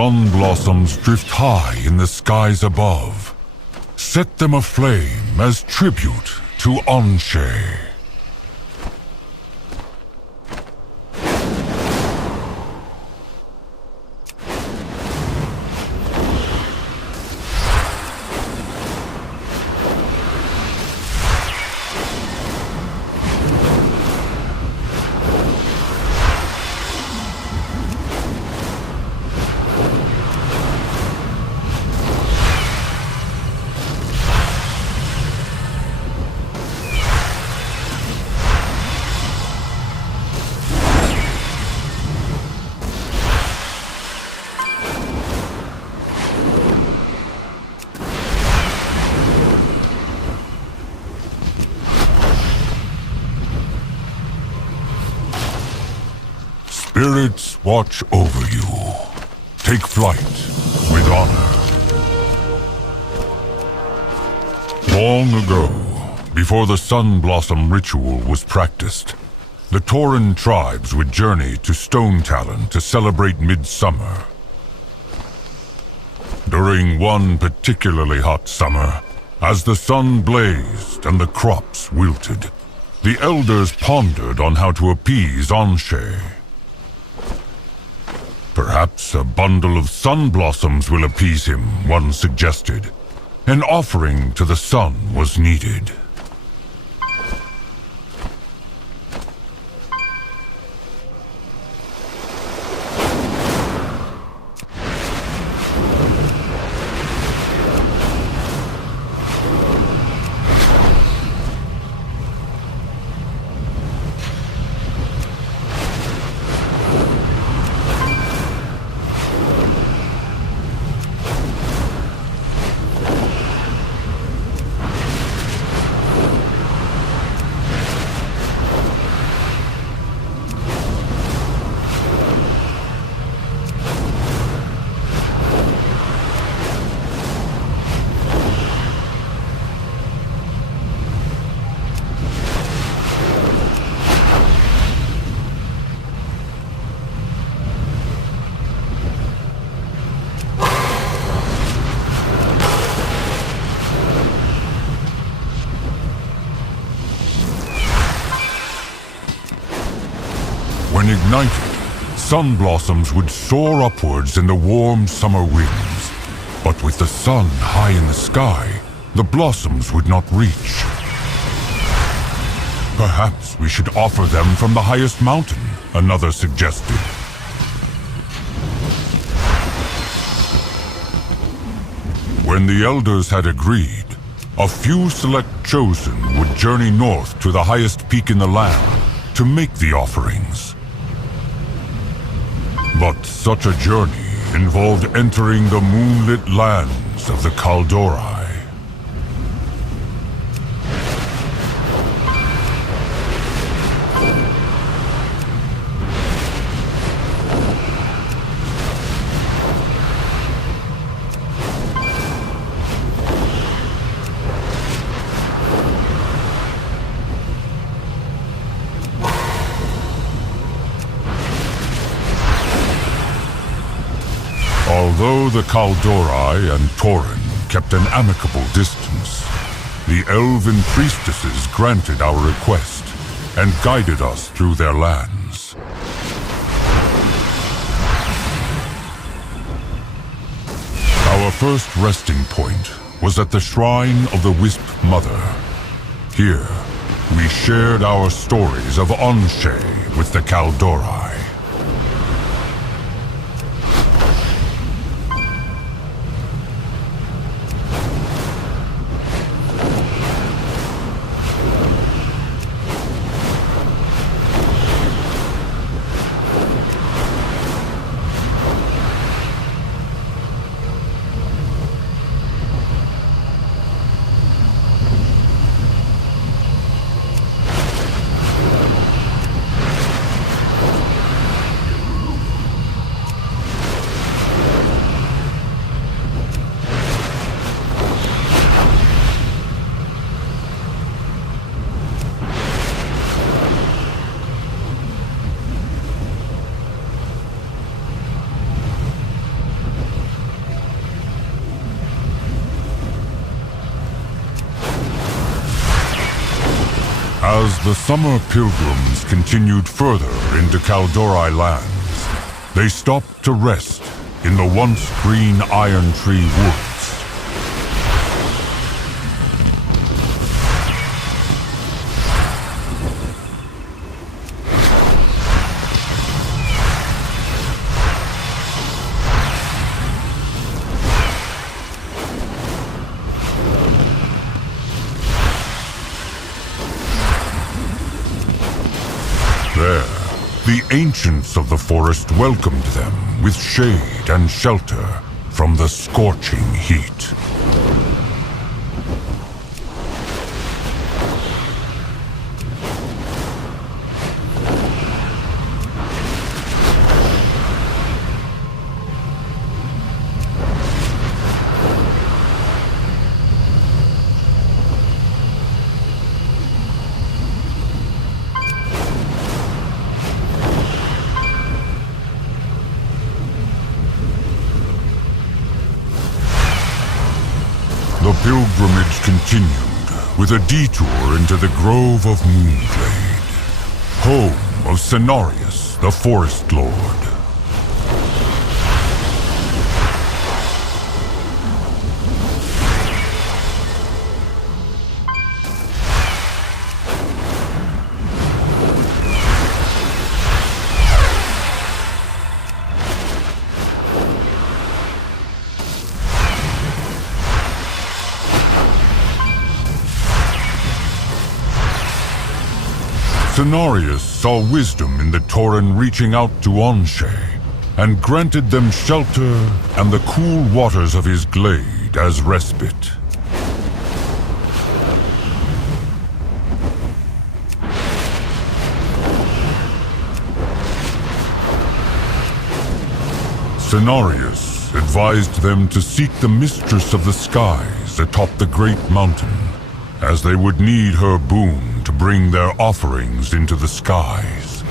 sun blossoms drift high in the skies above. Set them aflame as tribute to Anshe. Spirits watch over you. Take flight with honor. Long ago, before the Sun Blossom ritual was practiced, the Tauren tribes would journey to Stone Talon to celebrate midsummer. During one particularly hot summer, as the sun blazed and the crops wilted, the elders pondered on how to appease Anshe. Perhaps a bundle of sun blossoms will appease him, one suggested. An offering to the sun was needed. When ignited, sun blossoms would soar upwards in the warm summer winds. But with the sun high in the sky, the blossoms would not reach. Perhaps we should offer them from the highest mountain, another suggested. When the elders had agreed, a few select chosen would journey north to the highest peak in the land to make the offerings. But such a journey involved entering the moonlit lands of the Kaldori. Although the Kaldori and Tauren kept an amicable distance, the elven priestesses granted our request and guided us through their lands. Our first resting point was at the shrine of the Wisp Mother. Here, we shared our stories of Anshe with the Kaldori. the summer pilgrims continued further into Kaldori lands, they stopped to rest in the once green Iron Tree Woods. There, the ancients of the forest welcomed them with shade and shelter from the scorching heat. The pilgrimage continued with a detour into the Grove of Moonglade, home of Cenarius, the Forest Lord. Cenarius saw wisdom in the Tauren reaching out to Anshe, and granted them shelter and the cool waters of his glade as respite. Cenarius advised them to seek the Mistress of the Skies atop the Great Mountain, as they would need her boon to bring their offerings into the skies.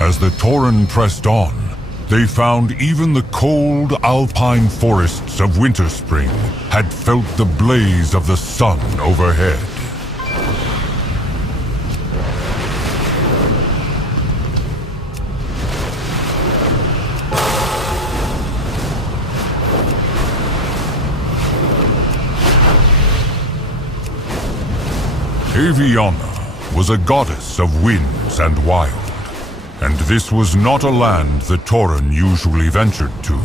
As the Tauren pressed on, they found even the cold alpine forests of Winterspring had felt the blaze of the sun overhead. Aviana was a goddess of winds and wild, and this was not a land the Tauren usually ventured to.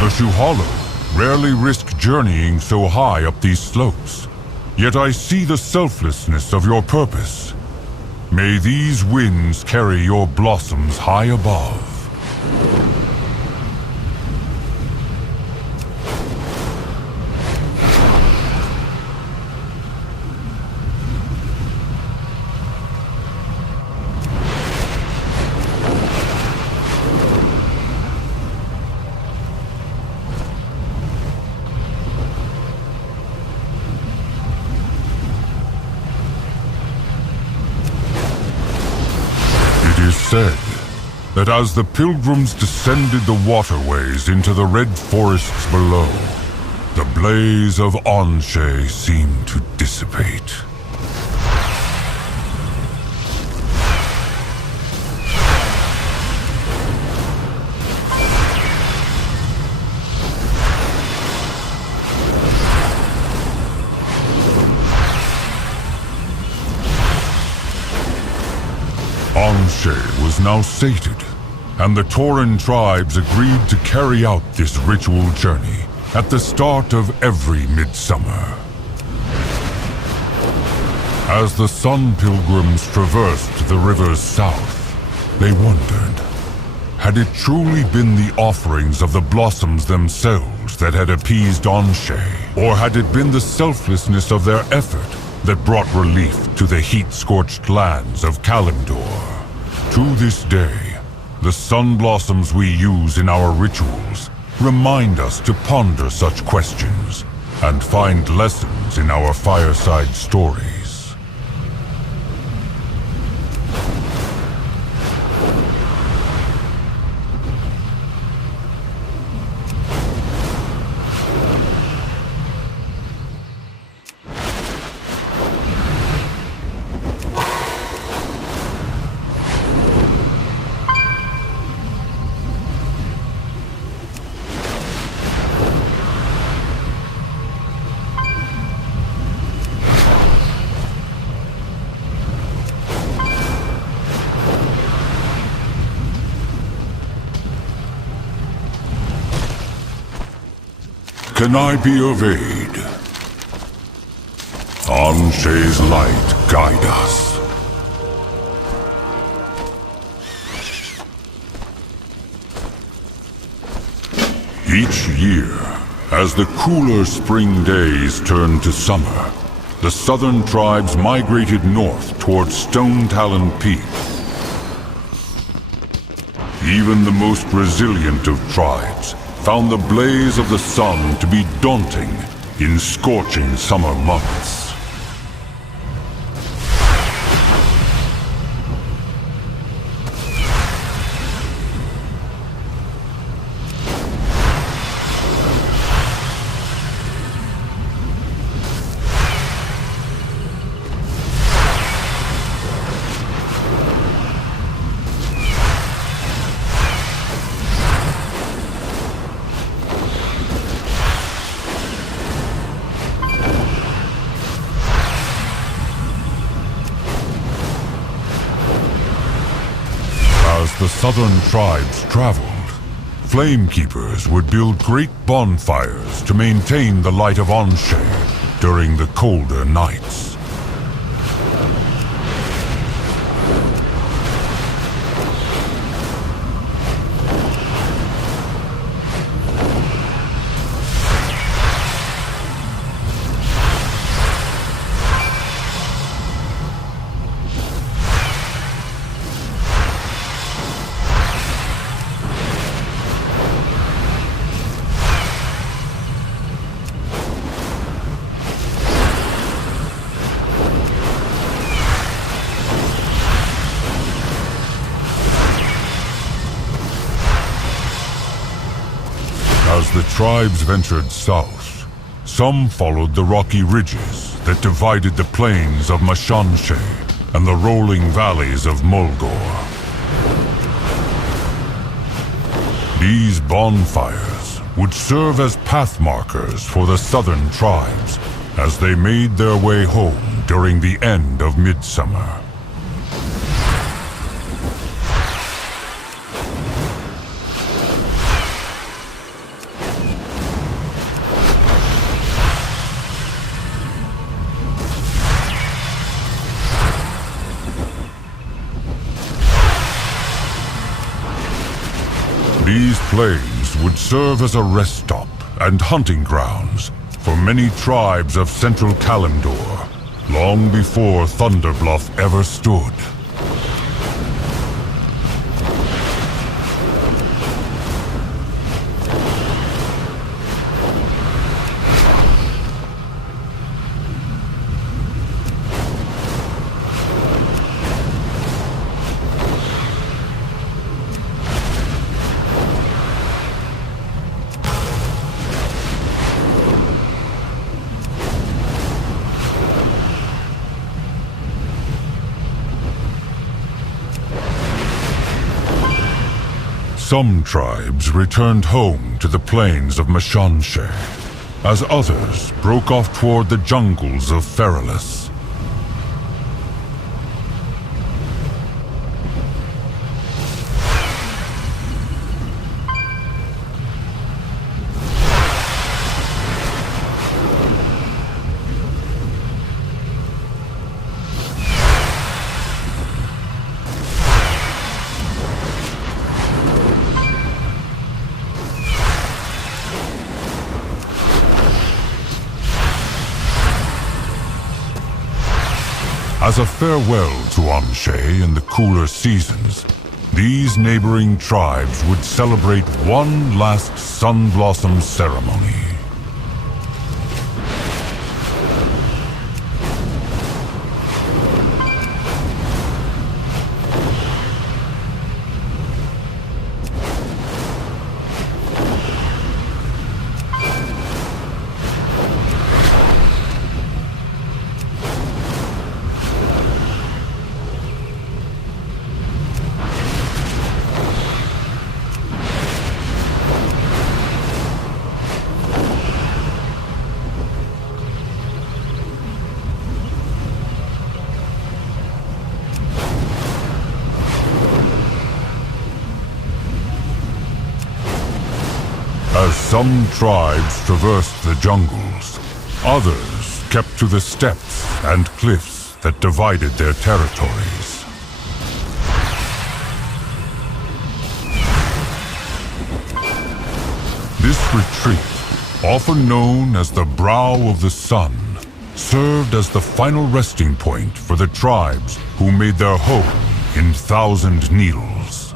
The Shu'halo rarely risk journeying so high up these slopes, yet I see the selflessness of your purpose. May these winds carry your blossoms high above. said that as the pilgrims descended the waterways into the red forests below, the blaze of Anshe seemed to dissipate. Anshe was now sated, and the Tauren tribes agreed to carry out this ritual journey at the start of every midsummer. As the Sun Pilgrims traversed the river's south, they wondered, had it truly been the offerings of the blossoms themselves that had appeased Anshe, or had it been the selflessness of their effort that brought relief to the heat-scorched lands of Kalimdor? To this day, the sun blossoms we use in our rituals remind us to ponder such questions and find lessons in our fireside stories. Can I be of aid? Anshe's light guide us. Each year, as the cooler spring days turned to summer, the southern tribes migrated north towards Stone Talon Peak. Even the most resilient of tribes found the blaze of the sun to be daunting in scorching summer months. As the southern tribes traveled, Flamekeepers would build great bonfires to maintain the light of Anshe during the colder nights. As the tribes ventured south, some followed the rocky ridges that divided the plains of Mashanshe and the rolling valleys of Mulgore. These bonfires would serve as path markers for the southern tribes as they made their way home during the end of midsummer. These plains would serve as a rest stop and hunting grounds for many tribes of central Kalimdor, long before Thunderbluff ever stood. Some tribes returned home to the plains of Mashanshe, as others broke off toward the jungles of Feralus. As a farewell to Anshe in the cooler seasons, these neighboring tribes would celebrate one last Sun Blossom ceremony. As some tribes traversed the jungles, others kept to the steppes and cliffs that divided their territories. This retreat, often known as the Brow of the Sun, served as the final resting point for the tribes who made their home in Thousand Needles.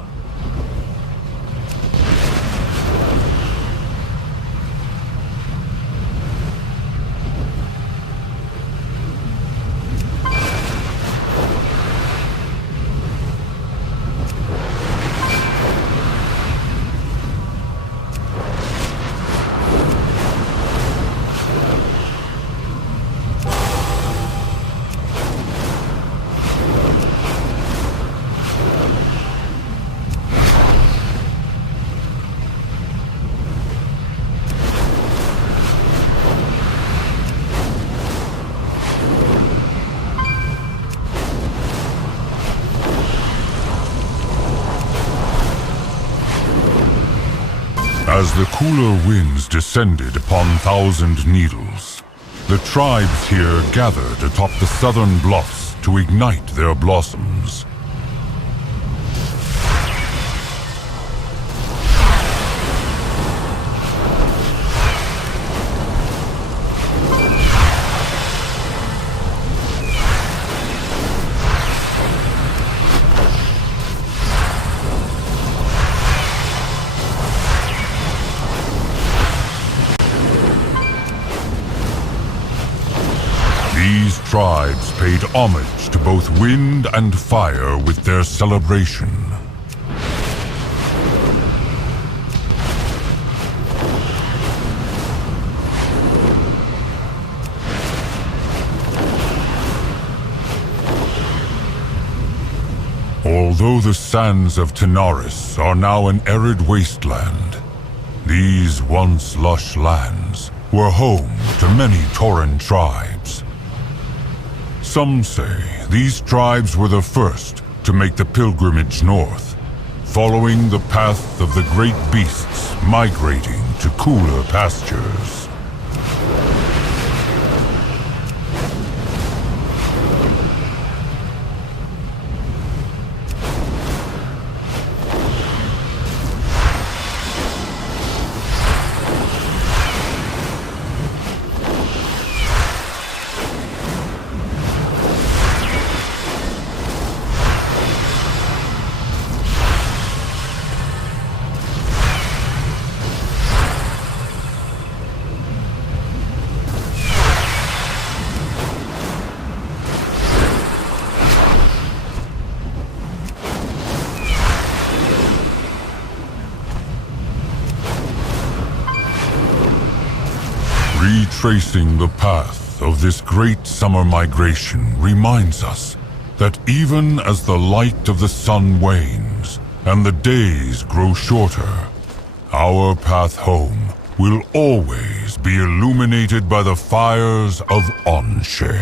As the cooler winds descended upon Thousand Needles, the tribes here gathered atop the southern bluffs to ignite their blossoms. These tribes paid homage to both wind and fire with their celebration. Although the sands of Tanaris are now an arid wasteland, these once lush lands were home to many Tauren tribes. Some say these tribes were the first to make the pilgrimage north, following the path of the great beasts migrating to cooler pastures. Retracing the path of this great summer migration reminds us that even as the light of the sun wanes, and the days grow shorter, our path home will always be illuminated by the fires of Anshe.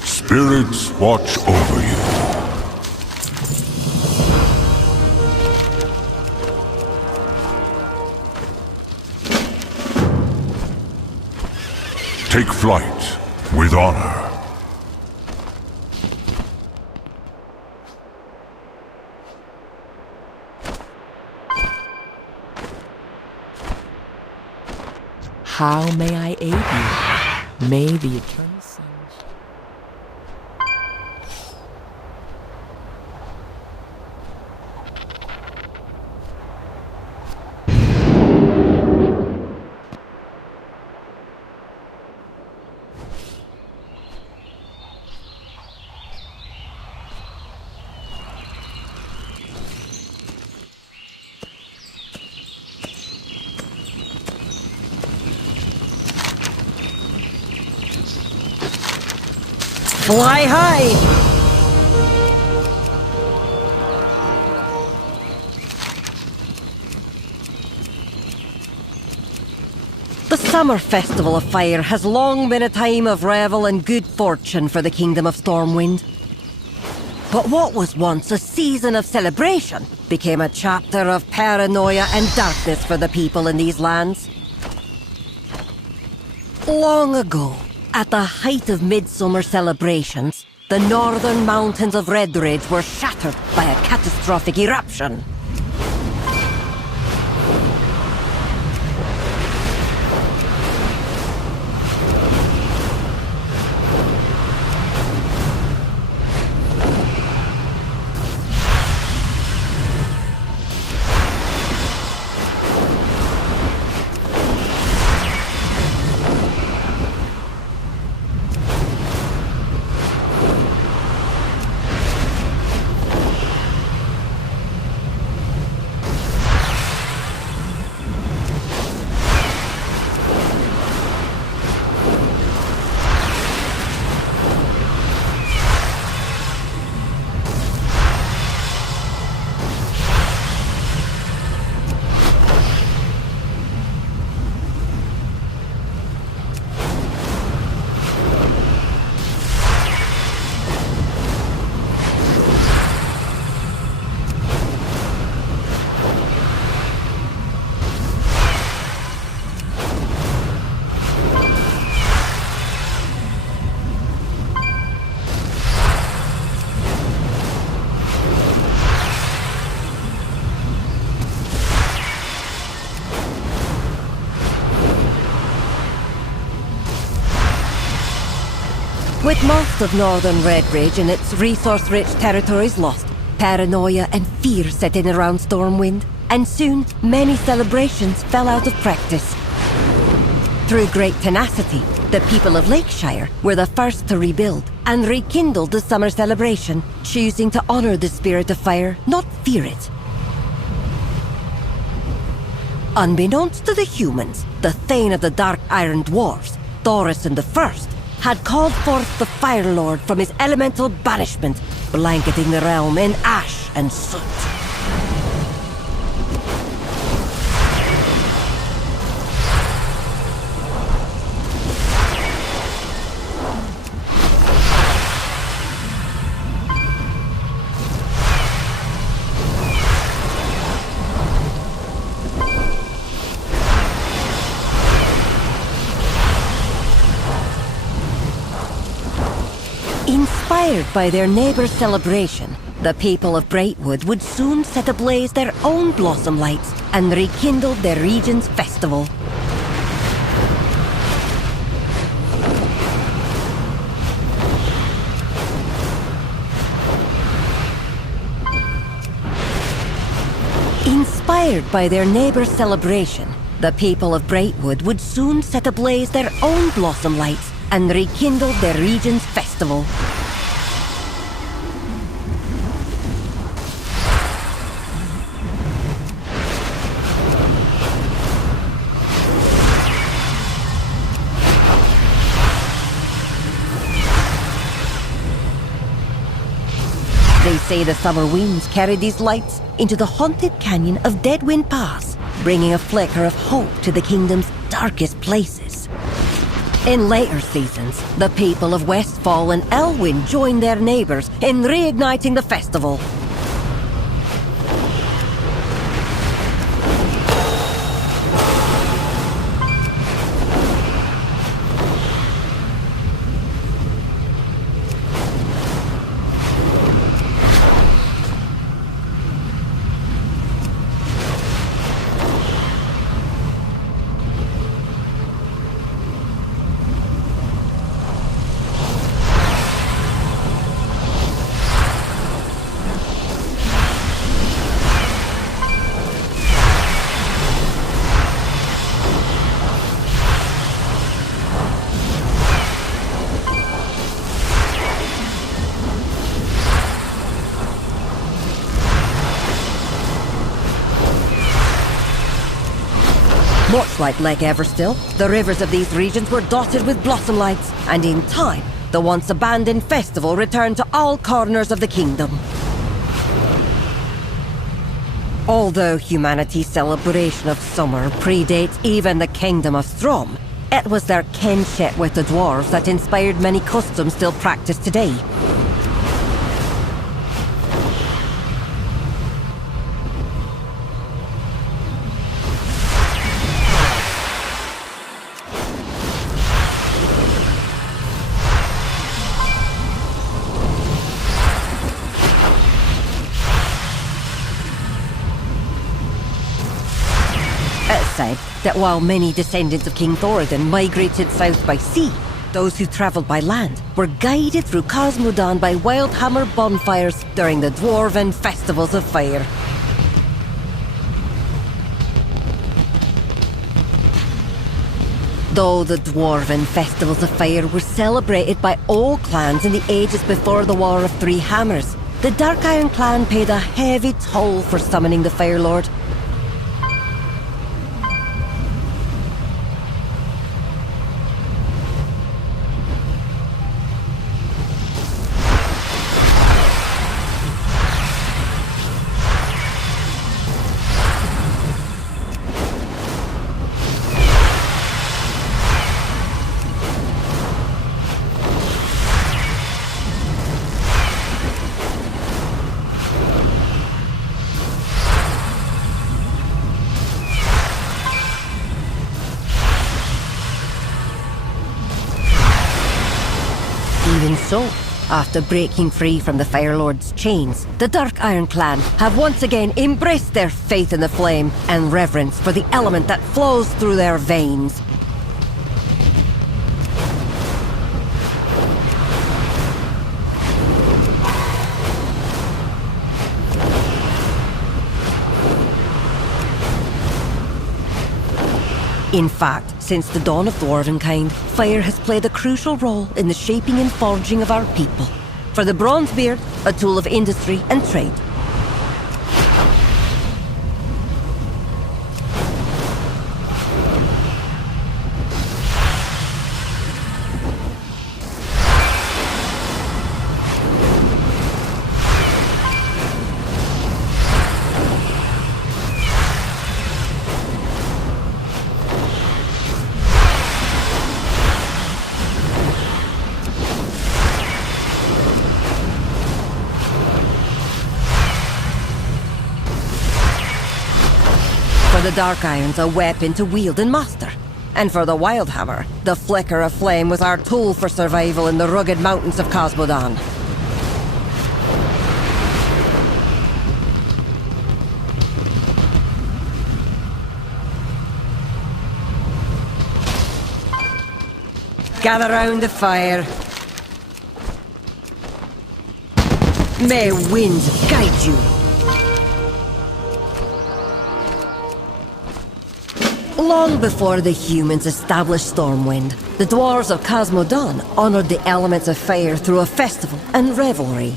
Spirits watch over you. Take flight with honor. How may I aid you? May the eternal sun... Fly high! The Summer Festival of Fire has long been a time of revel and good fortune for the Kingdom of Stormwind. But what was once a season of celebration became a chapter of paranoia and darkness for the people in these lands. Long ago, at the height of midsummer celebrations, the northern mountains of Redridge were shattered by a catastrophic eruption. With most of northern Redridge and its resource-rich territories lost, paranoia and fear set in around Stormwind, and soon many celebrations fell out of practice. Through great tenacity, the people of Lakeshire were the first to rebuild and rekindled the summer celebration, choosing to honor the spirit of fire, not fear it. Unbeknownst to the humans, the Thane of the Dark Iron Dwarves, Thorison I, had called forth the Fire Lord from his elemental banishment, blanketing the realm in ash and soot. Inspired by their neighbor's celebration, the people of Brightwood would soon set ablaze their own blossom lights and rekindle their region's festival. Inspired by their neighbor's celebration, the people of Brightwood would soon set ablaze their own blossom lights and rekindle their region's festival. They say the summer winds carried these lights into the haunted canyon of Deadwind Pass, bringing a flicker of hope to the kingdom's darkest places. In later seasons, the people of Westfall and Elwyn joined their neighbors in reigniting the festival. Much like Lake Everstill, the rivers of these regions were dotted with blossom lights, and in time, the once abandoned festival returned to all corners of the kingdom. Although humanity's celebration of summer predates even the kingdom of Strom, it was their kinship with the dwarves that inspired many customs still practiced today. Said that while many descendants of King Thoradin migrated south by sea, those who travelled by land were guided through Cosmodan by Wildhammer bonfires during the dwarven festivals of fire. Though the dwarven festivals of fire were celebrated by all clans in the ages before the War of Three Hammers, the Dark Iron clan paid a heavy toll for summoning the Fire Lord. Even so, after breaking free from the Fire Lord's chains, the Dark Iron clan have once again embraced their faith in the flame and reverence for the element that flows through their veins. In fact, since the dawn of dwarvenkind, fire has played a crucial role in the shaping and forging of our people. For the Bronzebeard, a tool of industry and trade. For the Dark Iron's a weapon to wield and master. And for the Wildhammer, the flicker of flame was our tool for survival in the rugged mountains of Cosmodan. Gather round the fire. May winds guide you. Long before the humans established Stormwind, the dwarves of Cosmodan honored the elements of fire through a festival and revelry.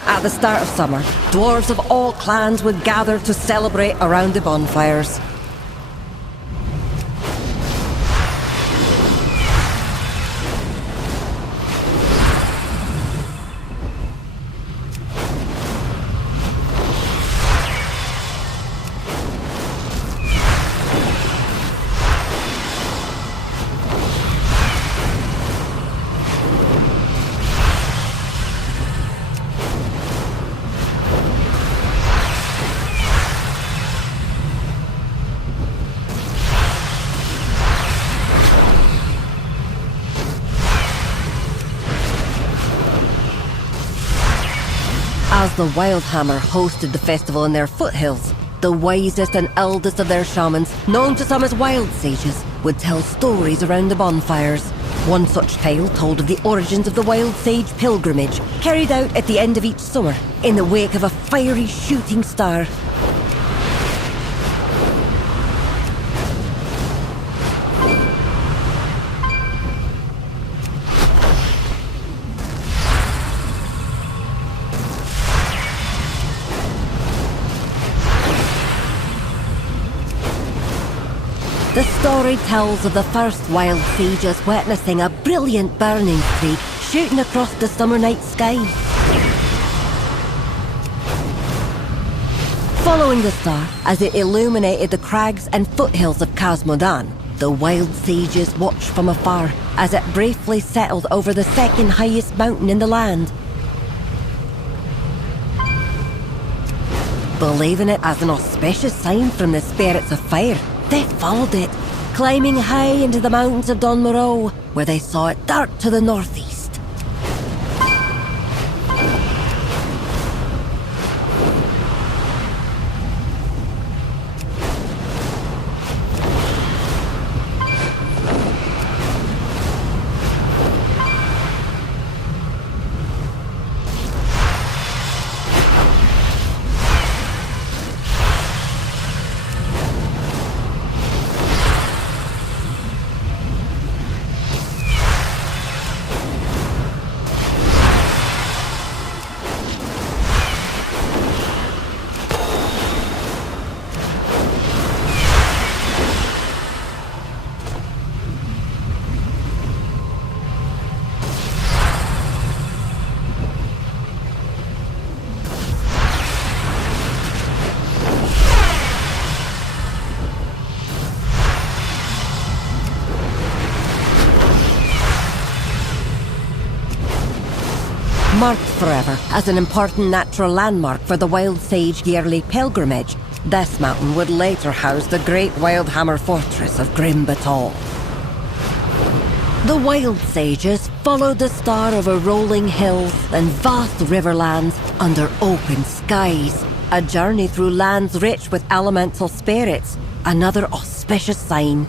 At the start of summer, dwarves of all clans would gather to celebrate around the bonfires. the Wildhammer hosted the festival in their foothills, the wisest and eldest of their shamans, known to some as wild sages, would tell stories around the bonfires. One such tale told of the origins of the wild sage pilgrimage, carried out at the end of each summer, in the wake of a fiery shooting star. The story tells of the first wild sages witnessing a brilliant burning streak shooting across the summer night sky. Following the star as it illuminated the crags and foothills of Casmodan, the wild sages watched from afar as it briefly settled over the second highest mountain in the land. Believing it as an auspicious sign from the spirits of fire, they followed it, climbing high into the mountains of Don Moreau, where they saw it dart to the northeast. Marked forever as an important natural landmark for the Wild Sage yearly pilgrimage, this mountain would later house the great Wildhammer fortress of Grim Batal. The Wild Sages followed the star over rolling hills and vast riverlands under open skies, a journey through lands rich with elemental spirits, another auspicious sign.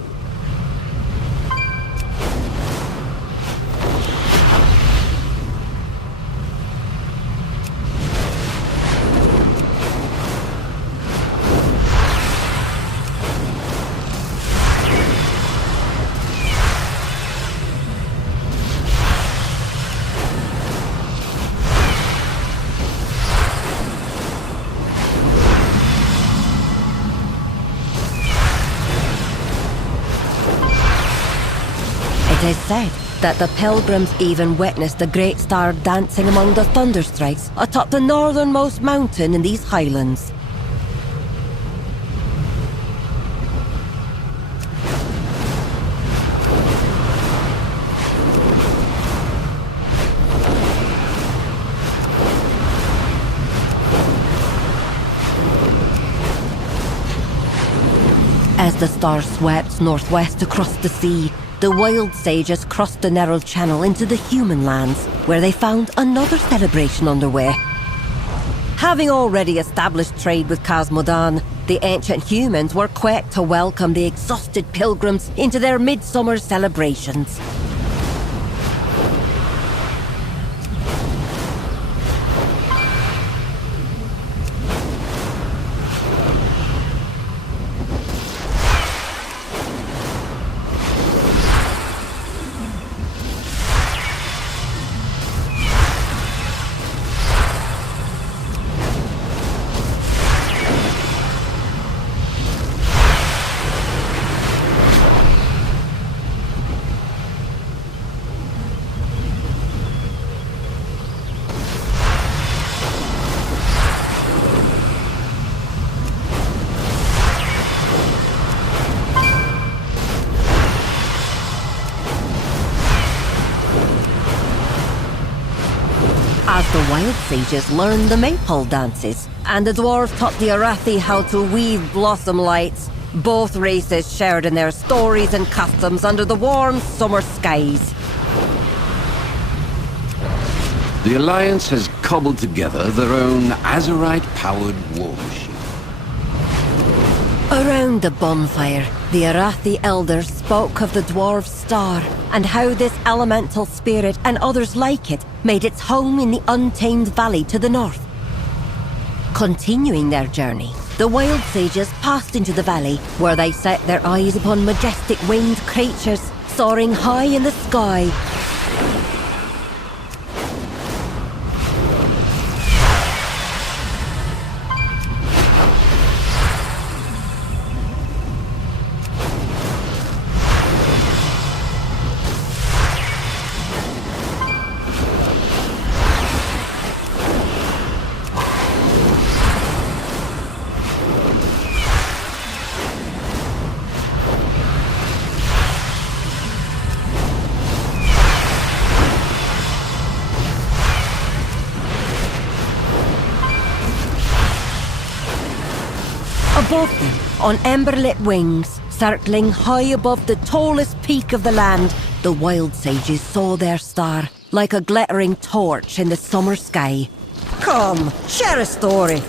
It is said that the pilgrims even witnessed the great star dancing among the thunderstrikes atop the northernmost mountain in these highlands. As the star swept northwest across the sea, the Wild Sages crossed the narrow channel into the human lands, where they found another celebration underway. Having already established trade with Casmodan, the ancient humans were quick to welcome the exhausted pilgrims into their midsummer celebrations. As the Wild Sages learned the Maypole dances, and the dwarves taught the Arathi how to weave blossom lights, both races shared in their stories and customs under the warm summer skies. The Alliance has cobbled together their own Azerite-powered war machine. Around the bonfire, the Arathi elders spoke of the dwarves' star and how this elemental spirit and others like it made its home in the untamed valley to the north. Continuing their journey, the wild sages passed into the valley, where they set their eyes upon majestic winged creatures soaring high in the sky. Above them, on emberlit wings, circling high above the tallest peak of the land, the wild sages saw their star, like a glittering torch in the summer sky. Come, share a story.